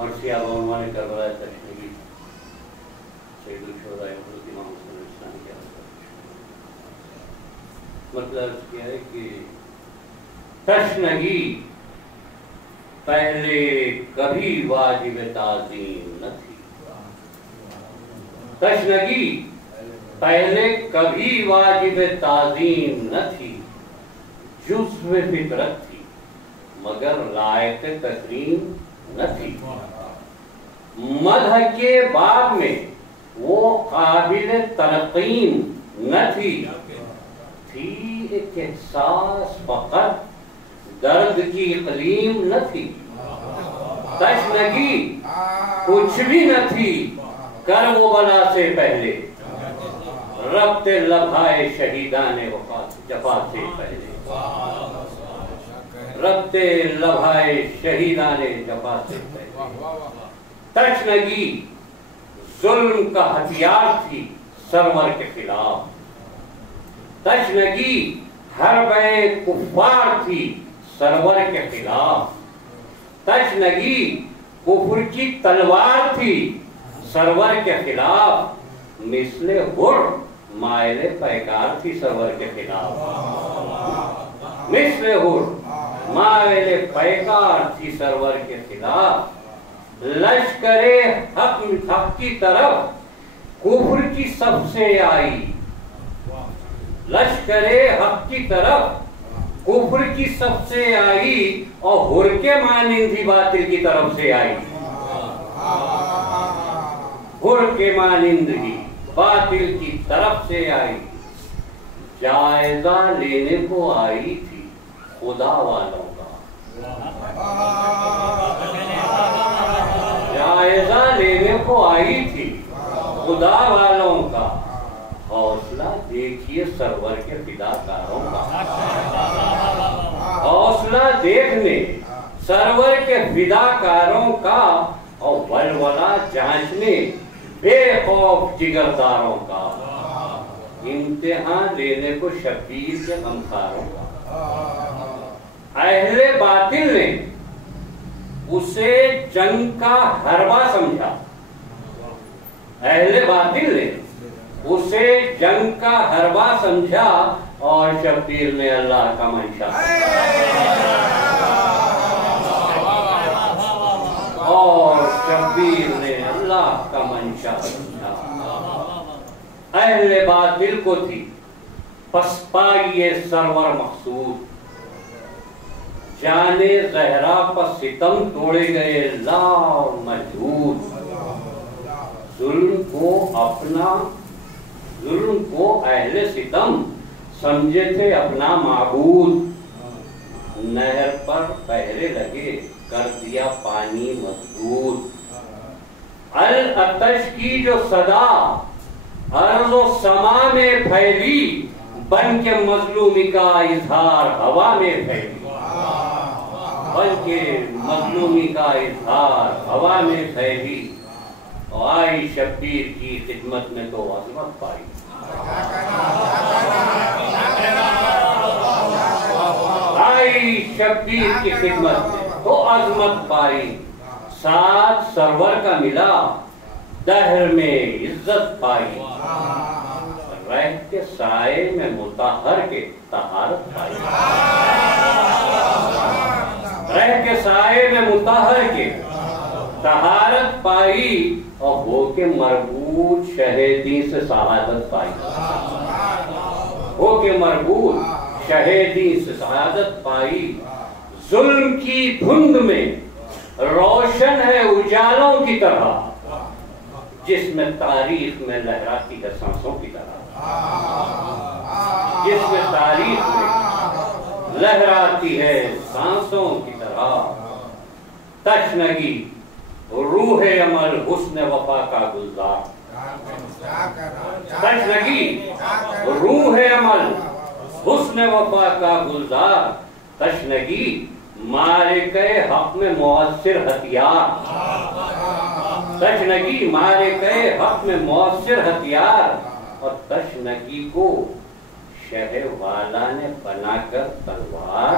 मर्सिया बउनवाने Karbala तशनगी सैयदुल शुहदा इमाम हुसैन इस्लामी के मतलब क्या है कि तशनगी पहले कभी वाजिब ताज़ीम न थी। तशनगी पहले कभी वाजिब ताज़ीम न थी, जुज़्व फितरत थी मगर लायक तकरीम न थी। मदह के बाब में वो काबिल तरकीम न थी एक एहसास फकत दर्द की इक़लीम न थी। तशनगी कुछ भी न थी कर वो बला से पहले, रब्ते लभाए शहीदाने वफात जफा से पहले, रब्ते लभाए शहीदाने जफा से पहले। तशनगी जुल्म का हथियार थी सरवर के खिलाफ। तशनगी हर्बे कुफ्फार थी सरवर के खिलाफ। तशनगी कुफ्र की तलवार थी सरवर के खिलाफ। मिसले हुर मायले पैकार थी सरवर के खिलाफ। मिसले हुर मायले पैकार थी सरवर के खिलाफ। लश्करे हक की तरफ कुफ्र की सबसे आई। लश्करे हक की तरफ कुफ्र की सबसे आई और हुर के मानिंदी बातिल की तरफ से आई। हुर के मानिंदगी बातिल की तरफ से आई। जायजा लेने को आई थी खुदा वालों का। जायजा लेने को आई थी खुदा वालों का। हौसला देखिए सरवर के फिदाकारों का। हौसला देखने सरवर के फिदाकारों का और वलवला जांचने बेखौफ जिगरदारों का। इम्तिहान लेने को शब्बीर के गमखारों का। अहले बातिल ने उसे जंग का हरबा समझा। अहले बातिल ने उसे जंग का हरबा समझा और शब्बीर ने अल्लाह का मंशा। और शब्बीर ने अल्लाह का मंशा समझा। अहले बातिल को थी पसपाइए सरवर मकसूद। जाने ज़हरा पर सितम तोड़े गए लाव मजबूत। जुल्म को अहले सितम समझे थे अपना माबूद। नहर पर पहरे लगे कर दिया पानी मजबूत। अल अतश की जो सदा अर्ज़ो समा में फैली, बन के मजलूमी का इजहार हवा में फैली। बन के मजलूमी का इजहार हवा में फैली। और आई शब्बीर की खिदमत में तो अजमत पाई। आई शब्बीर की खिदमत में तो अजमत पाई। साथ सरवर का मिला दहर में इज्जत पाई। रह के साए में मुताहर के तहारत पाई। रह के साए में मुताहर के तहारत पाई। और हो के मरबूत शहीदी से शहादत पाई। हो के मरबूत शहीदी से शहादत पाई। जुल्म की धुंध में रोशन है उजालों की तरह, जिसमें तारीख में लहराती है सांसों की तरह। जिसमें तारीख में लहराती है सांसों की तरह। तशनगी रूह अमल हुस्न वफा का गुलजार। तशनगी रूह अमल हुस्न वफा का गुलजार। तशनगी मारे गए हक में मुअस्सिर हथियार। तशनगी मारे गए हक में मुअस्सिर हथियार। और तशनगी को शहवाला ने बनाकर तलवार।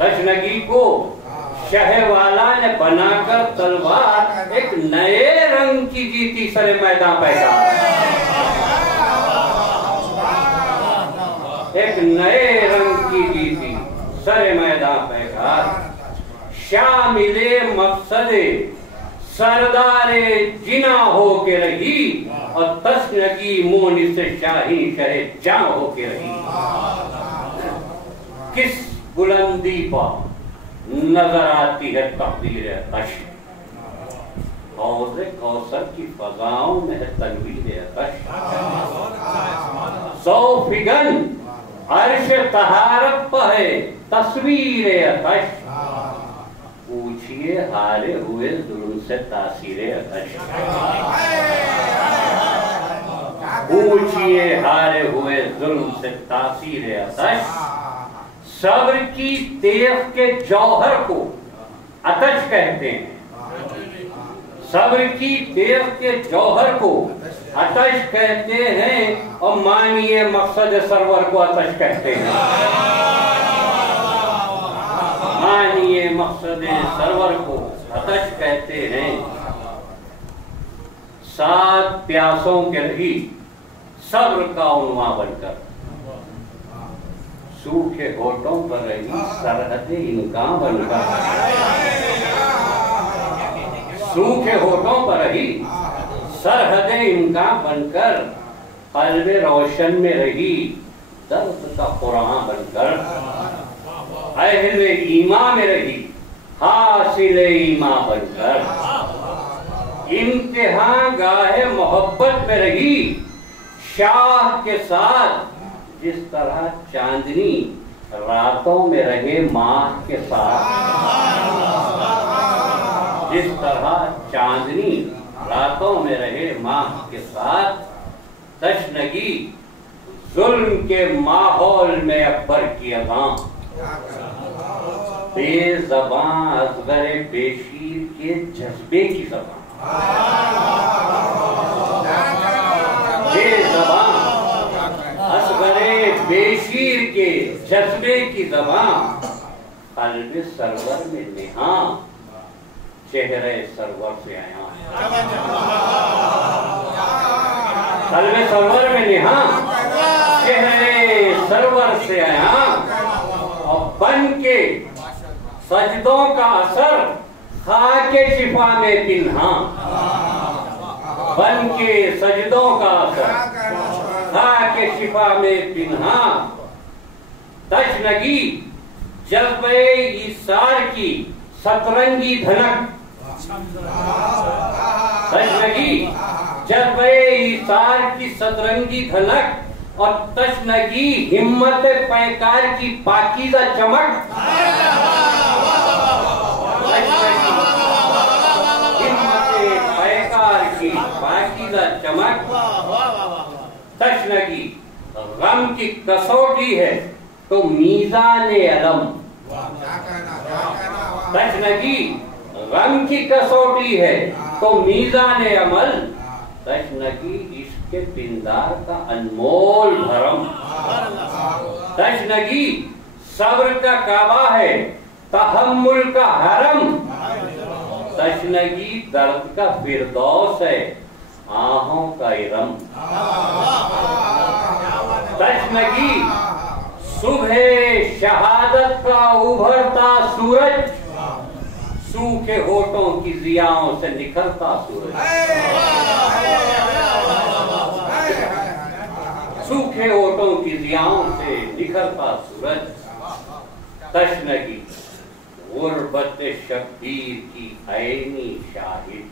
तशनगी को शहवाला ने बनाकर तलवार एक नए रंग की जीती सरे मैदान पैदा, एक नए रंग की जीती सरे मैदान पैदा। शामिले मकसदे सरदारे जिना हो के रही और तस्नगी मोनी से शाही शहे जा हो के रही। किस बुलंदी पर नजर आती है तकदीर अश, हौज़े कौसर की फज़ाओं में है तनवीर अश। सौ फिगन अर्श तहारत पर है तस्वीर अश, पूछिए हारे हुए जुल्म से तासीरे अश, पूछिए हारे हुए जुल्म से तासीरे अश। सब्र की तेख के जौहर को अतश कहते हैं, सब्र की तेख के जौहर को अतश कहते हैं और मानिए मकसद सरवर को अतश कहते हैं, मानिए मकसद सरवर को अतश कहते हैं। 7 प्यासों के रही सब्र का उन्वा बनकर, सूखे होठों पर रही सरहदें इनका बनकर, सूखे होठों पर रही सरहदें इनका बनकर, क़ल्बे रोशन में रही दर्द का कुरान बनकर, अहले ईमा में रही हासिले ईमा बनकर, इम्तिहान गाहे मोहब्बत में रही शाह के साथ, जिस तरह चांदनी रातों में रहे माह के साथ, जिस तरह चांदनी रातों में रहे माह के साथ। तशनगी जुल्म के माहौल में अकबर की अज़ां, बेज़बां असग़रे बेशीर के जज्बे की ज़बां, बेज़बां असग़रे बेशीर के जज्बे की ज़बां। क़ल्बे सरवर में निहा चेहरे सरवर से आया, क़ल्बे सरवर में निहा चेहरे सरवर से आया। और बन के सजदों का असर खाके शिफा में पिन्हा, बन के सजदों का असर के शिफा में पिन्हा। तशनगी जज्बे ईसार की सतरंगी धनक, तशनगी जज्बे ईसार की सतरंगी धनक और तशनगी हिम्मत पैकार की पाकीज़ा चमक, हिम्मत पैकार की पाकीज़ा चमक। तशनगी गम की कसौटी है तो मीज़ाने अलम, तशनगी गम की कसौटी है तो मीज़ाने अमल। तशनगी इश्क़ पिंदार का अनमोल भरम, तशनगी सब्र का काबा है तहम्मुल का हरम। तशनगी दर्द का फिरदौस है आहों का इरम। तशनगी सुबह शहादत का उभरता सूरज, सूखे होठों की जियाओं से निखरता सूरज, सूखे होठों की जियाओं से निखरता सूरज। तशनगी गुर्बत शब्बीर की ऐनी शाहिद,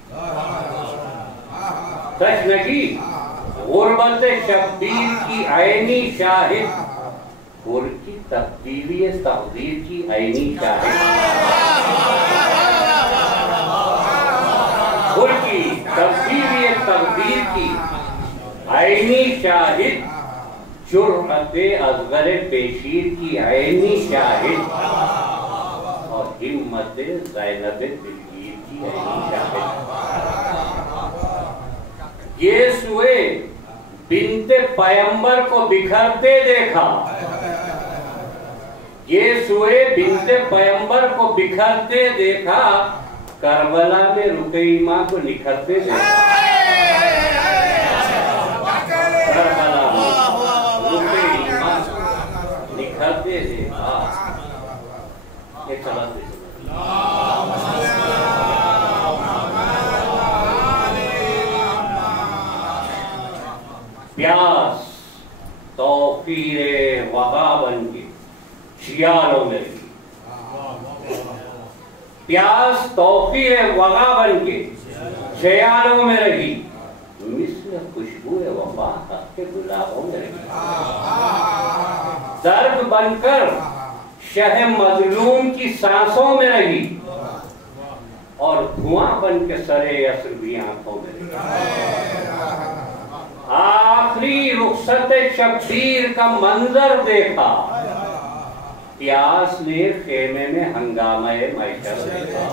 तशनगी गुर्बत शब्बीर की ऐनी शाहिद, गुर की तब्दीली तकदीर की ऐनी शाहिद, गुर की तब्दीली तकदीर की ऐनी शाहिद, जुर्अते असग़रे बेशीर की ऐनी शाहिद और हिम्मते ज़ैनबे दिलगीर की ऐनी शाहिद। यीशुए बिन्ते पैगंबर को बिखरते देखा, ये सुए बिनते पैगंबर को बिखरते देखा, करबला में रुकई माँ को निखरते देखा। करबला में रुकई माँ निखरते देखा। ये चला प्यास तौफीरे वगा बन के शियालों में रही। प्यास तौफीरे वगा बन के शियालों में रही। मिस्र खुशबू वफा के गुलाबों में रही। दर्द बनकर शह मजलूम की सांसों में रही और धुआं बन के सरे असर भी आंखों में रही। आखिरी रुखसत शब्बीर का मंजर देखा, प्यास ने खेमे में हंगामे मैशर देखा।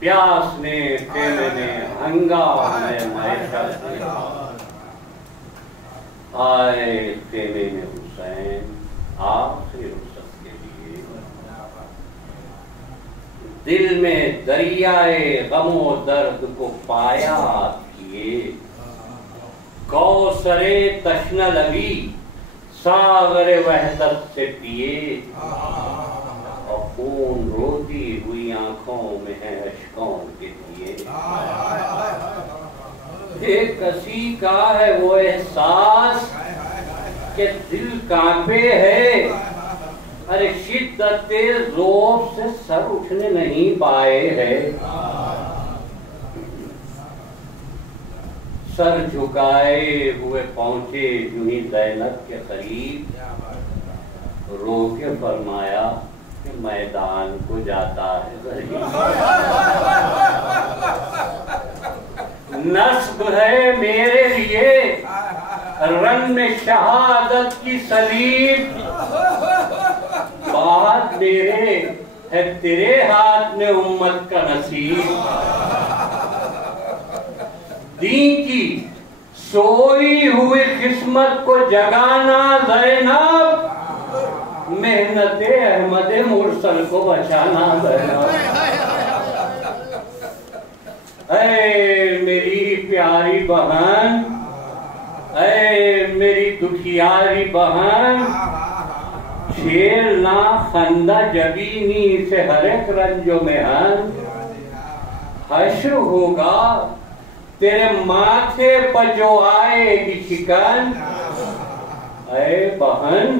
प्यास ने खेमे में हंगामे मैशर देखा। आए खेमे में हुसैन आखिरी रुखसत के लिए। दिल में दरियाए गमो दर्द को पाया किए। कौसरे तश्न लगी सागरे वहदत से पिए। और खून रोती हुई आंखों में है अश्कों के दिए। एक कसी का है वो एहसास कि दिल कांपे है। अरे शिद्दते ज़ौक़ से सर उठने नहीं पाए है। सर झुकाए हुए पहुंचे यूं ही ज़ैनब के करीब। रो के फरमाया कि मैदान को जाता है नस्ब है मेरे लिए रंग में शहादत की सलीब। बात मेरे है तेरे हाथ में उम्मत का नसीब। दीन की सोई हुई किस्मत को जगाना ज़ैनब। मेहनते अहमद मुरसल को बचाना ज़ैनब। ऐ मेरी प्यारी बहन, ऐ मेरी दुखियारी बहन। छेलना खंदा जबीनी से हर एक रंजो में हन। हश्र होगा तेरे माथे पर जो आएगी शिकन। ऐ बहन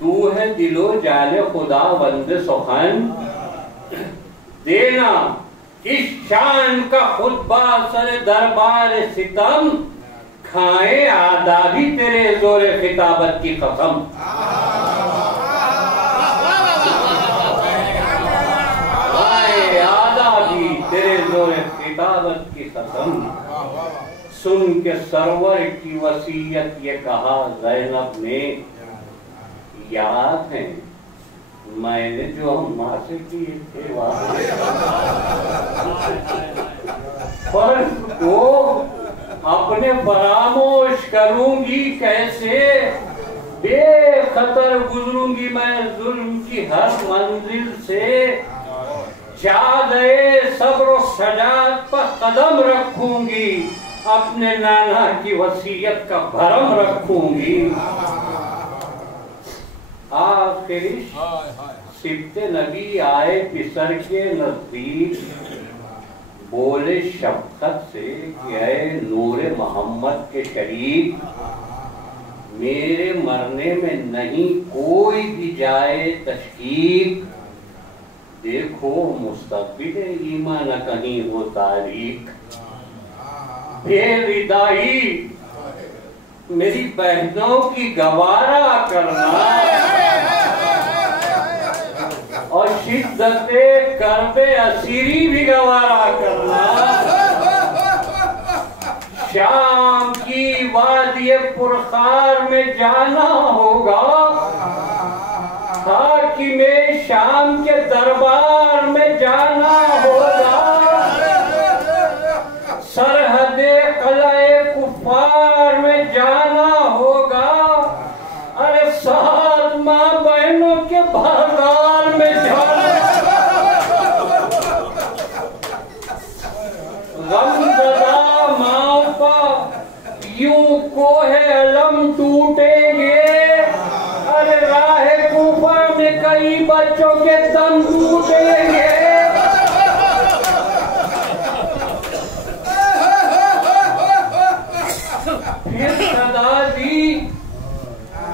तू है दिलो जाने खुदा बंदे सुखन। देना इस शान का खुतबा सर दरबार सितम। खाए आदाबी तेरे जोरे खिताबत की कसम। खाए आदाबी तेरे जोरे खिताबत की कसम। सुन के सरवर की वसीयत ये कहा ज़ैनब ने। याद है मैंने जो माँ से किए थे फर्ज को अपने फरामोश करूंगी कैसे। बेखतर गुजरूंगी मैं जुल्म की हर मंजिल से। जादे सब्र सजात पर कदम रखूंगी। अपने नाना की वसीयत का भरम रखूंगी। आखिरी सिब्ते नबी आए पिसर के नजदीक। बोले शफकत से कि ऐ नूरे मोहम्मद के शरीक। मेरे मरने में नहीं कोई भी जाए तशकीक। देखो मुस्तक़बिल ईमान न कहीं हो तारीख। बेरिदाई मेरी बहनों की गवारा करना और शिद्दते कर्बे असीरी भी गवारा करना। शाम की वादिये पुरखार में जाना होगा, हाकिमे शाम के दरबार में जाना होगा, सरहदे कलाए कुफार में जाना होगा, अरे 7 माँ बहनों के बाजार में जाना, गमज़दा माँ का यूं कोहे अलम टूटेंगे, अरे राहे कुफा में कई बच्चों के दम टूटेंगे। फिर सदा दी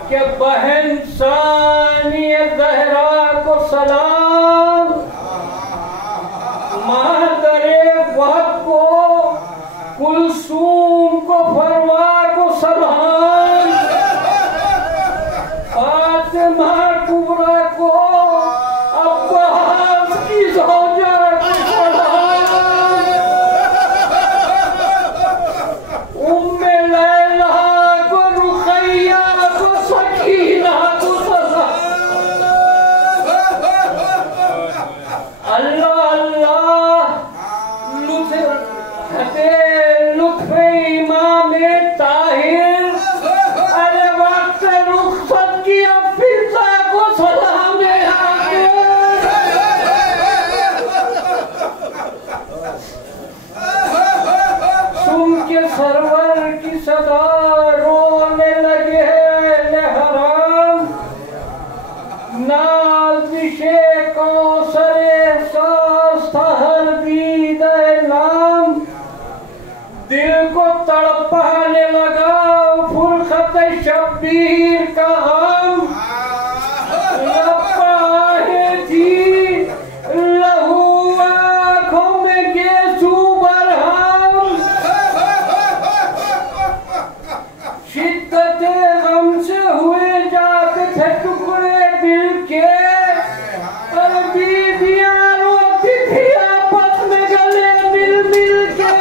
कि बहन सानिया ज़हरा को सलाम, मादरे वक्त को कुलसूम को फरवा को सलाम, फातिमा कुबरा को अब्बास की ज़ौजा को सलाम, उम्मे लैला को रुक़ैया को सकीना को सलाम। अल्लाह अल्लाह लुत्फ़े इमाम ताहिर, अरे वक्त रुखसत की फिजा को सलाम सुन के सरवर की सदा रोने लगे लहराम, नाज़िशे कौसरे सास था हर दीद नाम, दिल को तड़पाने लगा फुरखत शब्बीर का गम, लपआहे थी लहू आँखों में गेसू बरहम, शिद्दत गम से हुए जाते थे टुकड़े दिल के, और बीबियाँ रोती थी आपस में गले मिल मिल के।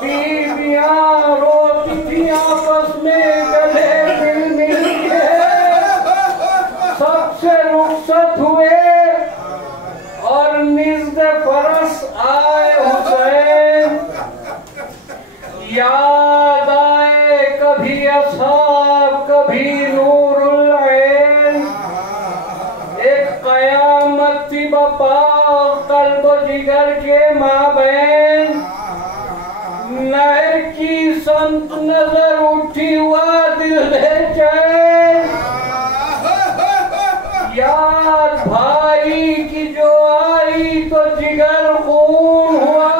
बीबियाँ रोती थी आपस में गले मिल मिल के, सबसे रुखसत हुए और निज़्द फरस आए हुसैन, याद आए कभी असहाब कभी नूरुल ऐन, एक कयामत थी बपा कल्ब जिगर के माबैन, नहर की संत नजर उठी हुआ दिल बेचैन, याद भाई की जो आई तो जिगर खून हुआ,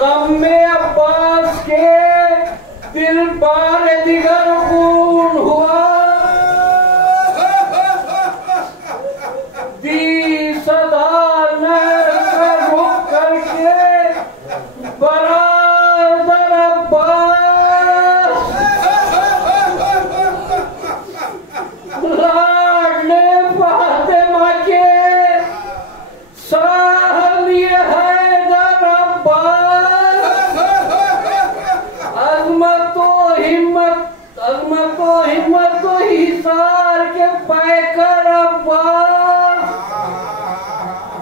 गम में अब्बास के दिल बार दिगर खून हुआ, दी सदा नहर का रुख करके बरादर अब्बास, लाडले फातिमा के साहबी हैदर अब्बास, अज़मत व हिसार के पैकर अब्बास,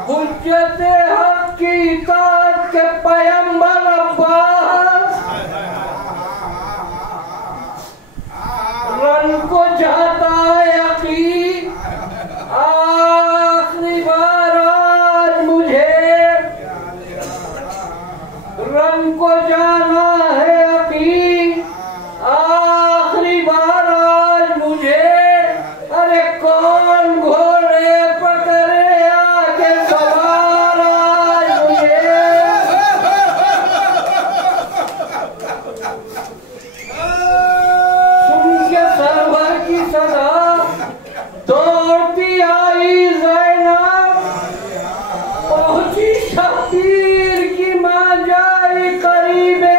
हुज्जत हक़ की इताअत के पैगंबर अब्बास, रन को जाता यकीन आखिरी बार आज मुझे, रन को जाना है यकीन आखिरी बार आज मुझे, अरे कौन घोड़े पकड़े आगे सवार आज मुझे। सुन के सरवर की सदा दौड़ती आई ज़ैनब, पहुंची शब्बीर की मां जाई करीबे,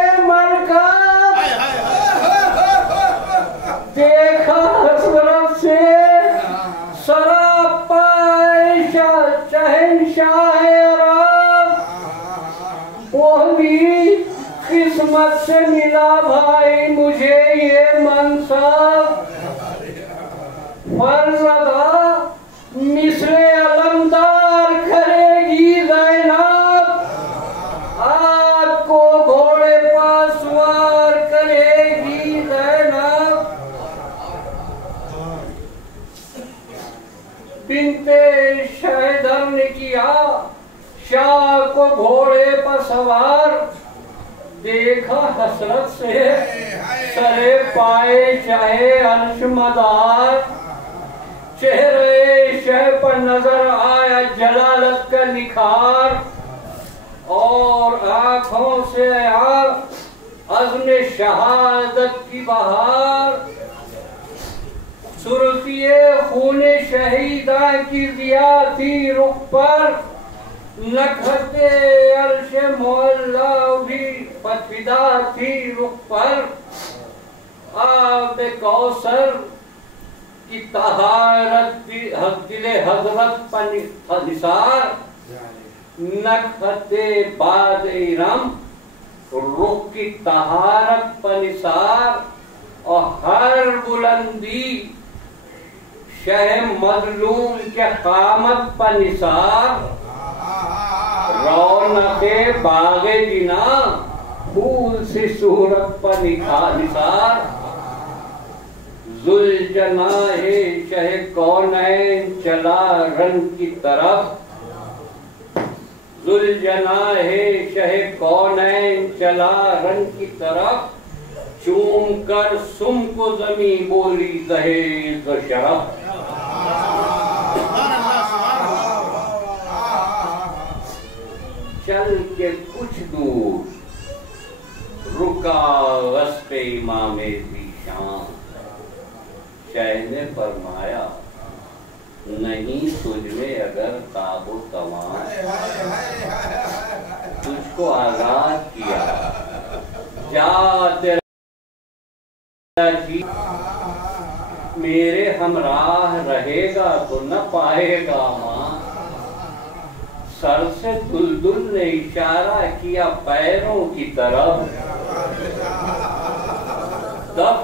हजरत से मिला भाई मुझे ये मनसब, फर्जदा मिसरे अलमदार करेगी ज़ैनब, आपको घोड़े पर सवार करेगी ज़ैनब। बिन्ते शहदर ने किया शाह को घोड़े पर सवार, देखा हसरत से सरे पाए चाहे अर्श मदार, चेहरे शह पर नजर आया जलालत का निखार, और आंखों से आया अज़्म शहादत की बहार। सुर्खिए खूने शहीदा की दिया थी रुख पर, नखते अर्श मोहल्ला भी फतफिदा थी रुख पर। आब कौसर की तहारत दिले हजरत पर निसार, नखते बाद इरम रुख की तहारत पर निसार, और हर बुलंदी शह मजलूम के कामत पर निसार। रौनके बागे जिना फूल से सूरत पर निसार, जुल्जनाहे शह कौनैन चला रंग की तरफ, जुल्जनाहे शह कौनैन चला रंग की तरफ। चूम कर सुम को जमी बोली दहेज शरफ, चल के कुछ दूर रुका वस्ते इमामे ज़ीशान, शाह ने फरमाया नहीं तुझ में अगर ताबो तवान, तुझको आजाद किया जा तेरा जी मेरे हमराह रहेगा तो न पाएगा मां। सर से दुलदुल ने इशारा किया पैरों की तरफ, तब